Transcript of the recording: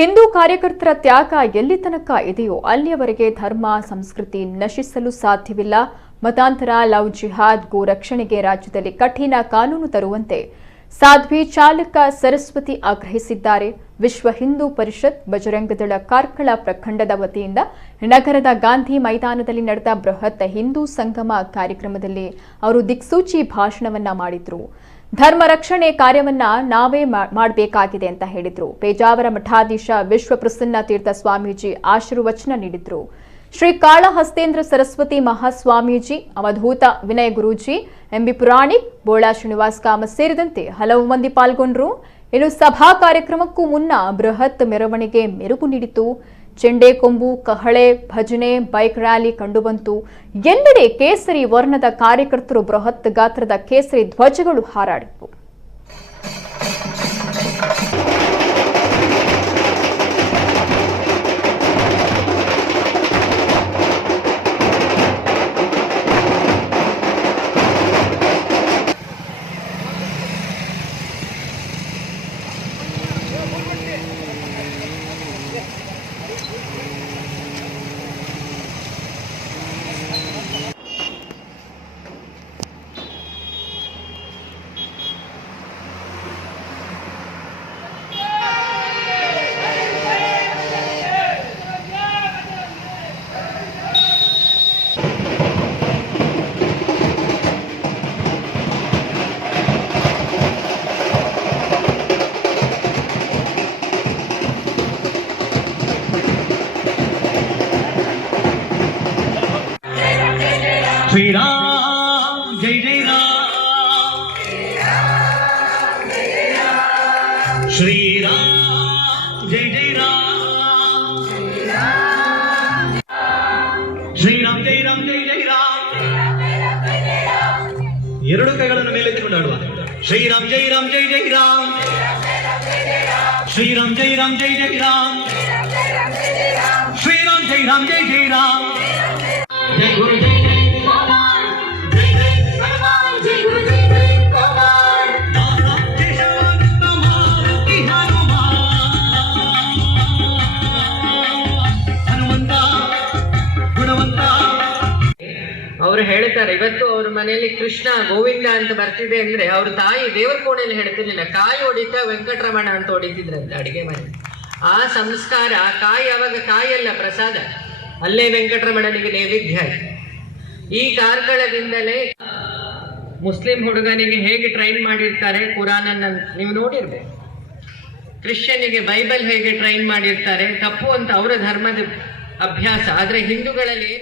ಹಿಂದೂ ಕಾರ್ಯಕರ್ತರ ತ್ಯಾಗ ಎಲ್ಲಿ ತನಕ ಇದೆಯೋ ಅಲ್ಲಿಯವರೆಗೆ ಧರ್ಮ ಸಂಸ್ಕೃತಿ ನಶಿಸಲು ಸಾಧ್ಯವಿಲ್ಲ. ಮತಾಂತರ, ಲವ್ ಜಿಹಾದ್, ಗೋ ರಕ್ಷಣೆಗೆ ರಾಜ್ಯದಲ್ಲಿ ಕಠಿಣ ಕಾನೂನು ತರುವಂತೆ ಸಾಧ್ವಿ ಚಾಲಕ ಸರಸ್ವತಿ ಆಗ್ರಹಿಸಿದ್ದಾರೆ. ವಿಶ್ವ ಹಿಂದೂ ಪರಿಷತ್ ಬಜರಂಗದಳ ಕಾರ್ಕಳ ಪ್ರಖಂಡದ ವತಿಯಿಂದ ನಗರದ ಗಾಂಧಿ ಮೈದಾನದಲ್ಲಿ ನಡೆದ ಬೃಹತ್ ಹಿಂದೂ ಸಂಗಮ ಕಾರ್ಯಕ್ರಮದಲ್ಲಿ ಅವರು ದಿಕ್ಸೂಚಿ ಭಾಷಣವನ್ನ ಮಾಡಿದ್ರು. ಧರ್ಮ ರಕ್ಷಣೆ ಕಾರ್ಯವನ್ನ ನಾವೇ ಮಾಡಬೇಕಾಗಿದೆ ಅಂತ ಹೇಳಿದ್ರು. ಪೇಜಾವರ ಮಠಾಧೀಶ ವಿಶ್ವಪ್ರಸನ್ನ ತೀರ್ಥ ಸ್ವಾಮೀಜಿ ಆಶೀರ್ವಚನ ನೀಡಿದ್ರು. ಶ್ರೀ ಕಾಳಹಸ್ತೇಂದ್ರ ಸರಸ್ವತಿ ಮಹಾಸ್ವಾಮೀಜಿ, ಅವಧೂತ ವಿನಯ ಗುರೂಜಿ, ಎಂಬಿ ಪುರಾಣಿಕ್, ಬೋಳಾ ಶ್ರೀನಿವಾಸ್ ಕಾಮತ್ ಸೇರಿದಂತೆ ಹಲವು ಮಂದಿ ಪಾಲ್ಗೊಂಡ್ರು. ಇನ್ನು ಸಭಾ ಕಾರ್ಯಕ್ರಮಕ್ಕೂ ಮುನ್ನ ಬೃಹತ್ ಮೆರವಣಿಗೆ ಮೆರುಗು ನೀಡಿತು. ಚೆಂಡೆ ಕೊಂಬು, ಕಹಳೆ, ಭಜನೆ, ಬೈಕ್ ರ್ಯಾಲಿ ಕಂಡುಬಂತು. ಎಲ್ಲೆಡೆ ಕೇಸರಿ ವರ್ಣದ ಕಾರ್ಯಕರ್ತರು ಬೃಹತ್ ಗಾತ್ರದ ಕೇಸರಿ ಧ್ವಜಗಳು ಹಾರಾಡಿತು. श्री राम जय जय राम, श्री राम जय जय राम, श्री राम जय राम जय जय राम. ಎರಡು ಕೈಗಳನ್ನು ಮೇಲೆತ್ತಿಕೊಂಡು ಆಡುವ. ಶ್ರೀರಾಮ್ ಜೈ ರಾಮ್ ಜೈ ಜೈ ರಾಮ್, ಶ್ರೀರಾಮ್ ಜೈ ರಾಮ್ ಜೈ ಜೈ ರಾಮ್, ಶ್ರೀರಾಮ್ ಜೈ ರಾಮ್ ಜೈ ಜೈ ರಾಮ್. ಜೈ ಗುರು ಜೈ ಜೈ ಭಗವಾನ್, ಜೈ ಜೈ ಭಗವಾನ್, ಜೈ ಗುರು ಜೈ ಜೈ ಭಗವಾನ್. ದಾಸ ಕೇಶವಂತ ಮಾರುತಿ ಹನುಮಂತ ಗುಣವಂತ. ಅವರು ಹೇಳ್ತಾರೆ, ಇವತ್ತು ಅವ್ರ ಮನೆಯಲ್ಲಿ ಕೃಷ್ಣ ಗೋವಿಂದ ಅಂತ ಬರ್ತಿದೆ ಅಂದ್ರೆ ಅವ್ರ ತಾಯಿ ದೇವರ ಕೋಣೆಯಲ್ಲಿ ಹೇಳ್ತಿರ್ಲಿಲ್ಲ, ಕಾಯಿ ಹೊಡಿತಾ ವೆಂಕಟರಮಣ ಅಂತ ಹೊಡಿತಿದ್ರಂತೆ ಅಡಿಗೆ ಮನೆ. ಆ ಸಂಸ್ಕಾರ, ಕಾಯಿ ಅವಾಗ ಕಾಯಲ್ಲ ಪ್ರಸಾದ, ಅಲ್ಲೇ ವೆಂಕಟರಮಣನಿಗೆ ನೈವೇದ್ಯ ಆಯ್ತು. ಈ ಕಾರ್ಕಳದಿಂದಲೇ ಮುಸ್ಲಿಂ ಹುಡುಗನಿಗೆ ಹೇಗೆ ಟ್ರೈನ್ ಮಾಡಿರ್ತಾರೆ ಕುರಾನನ್ನ ನೀವು ನೋಡಿರ್ಬೇಕು. ಕ್ರಿಶ್ಚಿಯನ್ನಿಗೆ ಬೈಬಲ್ ಹೇಗೆ ಟ್ರೈನ್ ಮಾಡಿರ್ತಾರೆ, ತಪ್ಪು ಅಂತ ಅವರ ಧರ್ಮದ ಅಭ್ಯಾಸ. ಆದ್ರೆ ಹಿಂದೂಗಳಲ್ಲಿ